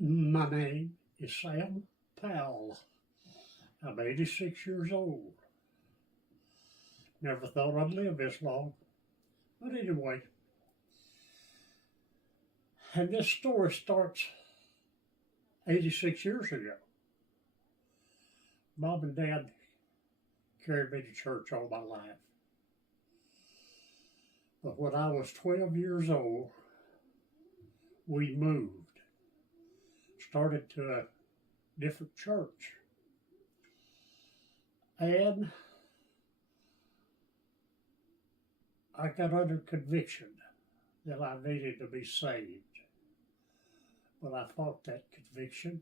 My name is Sam Powell. I'm 86 years old. Never thought I'd live this long. But anyway, and this story starts 86 years ago. Mom and Dad carried me to church all my life. But when I was 12 years old, we moved, started to a different church. And I got under conviction that I needed to be saved. But I fought that conviction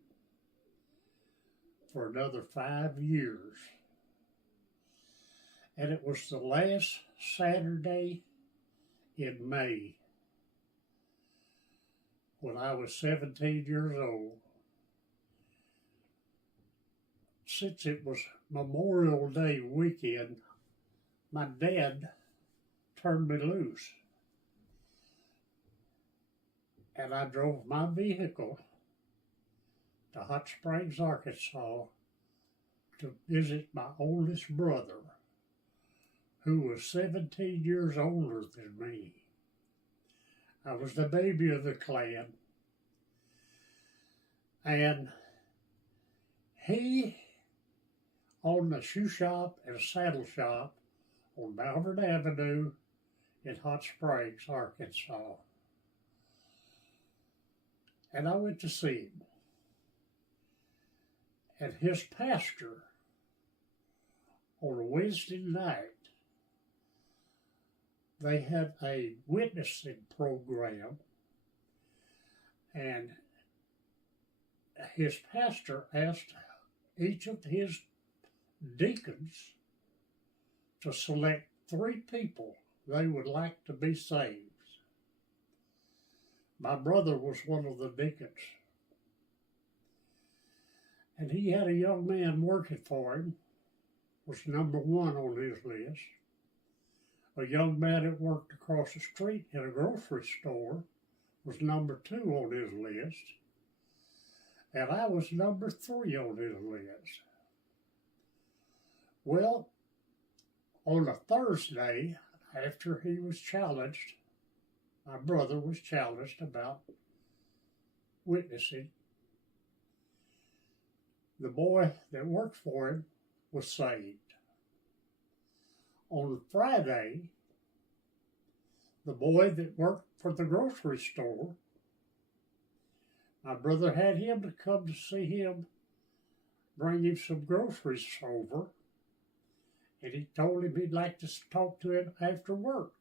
for another 5 years. And it was the last Saturday in May when I was 17 years old. Since it was Memorial Day weekend, my dad turned me loose. And I drove my vehicle to Hot Springs, Arkansas to visit my oldest brother, who was 17 years older than me. I was the baby of the clan. And he owned a shoe shop and a saddle shop on Malvern Avenue in Hot Springs, Arkansas. And I went to see him. And his pastor, on a Wednesday night, they had a witnessing program, and his pastor asked each of his deacons to select 3 people they would like to be saved. My brother was one of the deacons. And he had a young man working for him, was number 1 on his list. A young man that worked across the street in a grocery store was number 2 on his list. And I was number 3 on his list. Well, on a Thursday, after he was challenged, my brother was challenged about witnessing, the boy that worked for him was saved. On Friday, the boy that worked for the grocery store, my brother had him to come to see him, bring him some groceries over, and he told him he'd like to talk to him after work.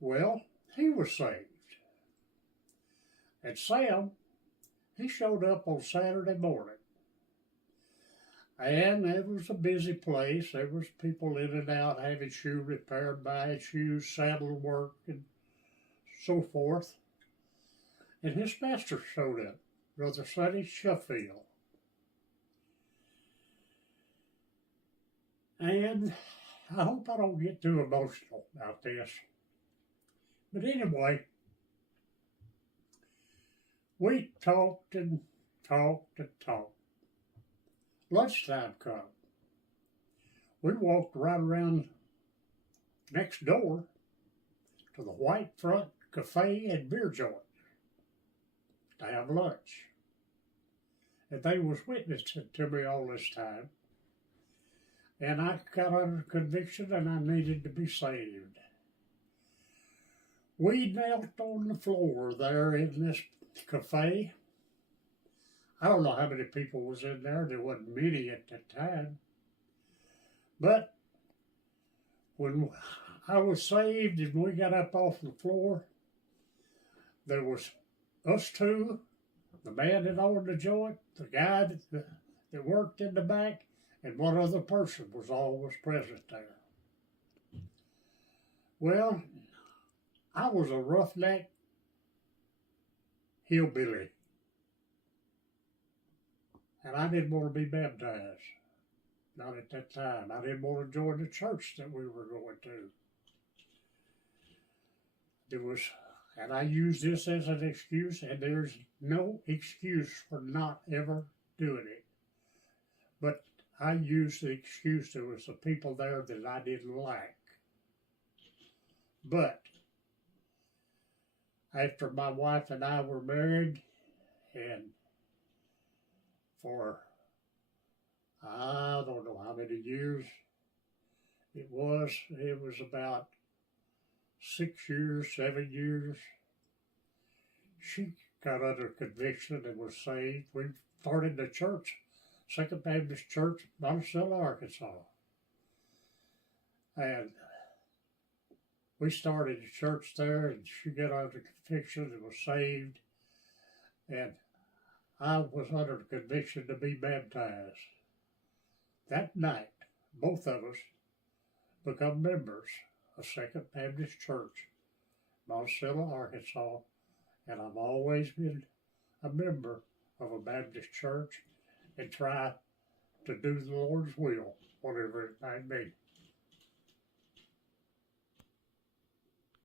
Well, he was saved. And Sam, he showed up on Saturday morning. And it was a busy place. There was people in and out having shoe repair, buying shoes, saddle work, and so forth. And his pastor showed up, Brother Sonny Sheffield. And I hope I don't get too emotional about this. But anyway, we talked and talked and talked. Lunchtime come. We walked right around next door to the White Front Cafe and Beer Joint to have lunch. And they was witnessing to me all this time. And I got under conviction and I needed to be saved. We knelt on the floor there in this cafe. I don't know how many people was in there. There wasn't many at the time. But when I was saved and we got up off the floor, there was us 2, the man that owned the joint, the guy that worked in the back, and one other person was always present there. Well, I was a roughneck hillbilly. And I didn't want to be baptized. Not at that time. I didn't want to join the church that we were going to. There was And I use this as an excuse, and there's no excuse for not ever doing it. But I used the excuse there was the people there that I didn't like. But after my wife and I were married, and for I don't know how many years it was about 6 years, 7 years, she got under conviction and was saved. We started the church, Second Baptist Church, Monticello, Arkansas. And we started a church there, and she got under conviction and was saved. And I was under conviction to be baptized. That night, both of us become members of Second Baptist Church, Monticello, Arkansas, and I've always been a member of a Baptist church and try to do the Lord's will, whatever it might be.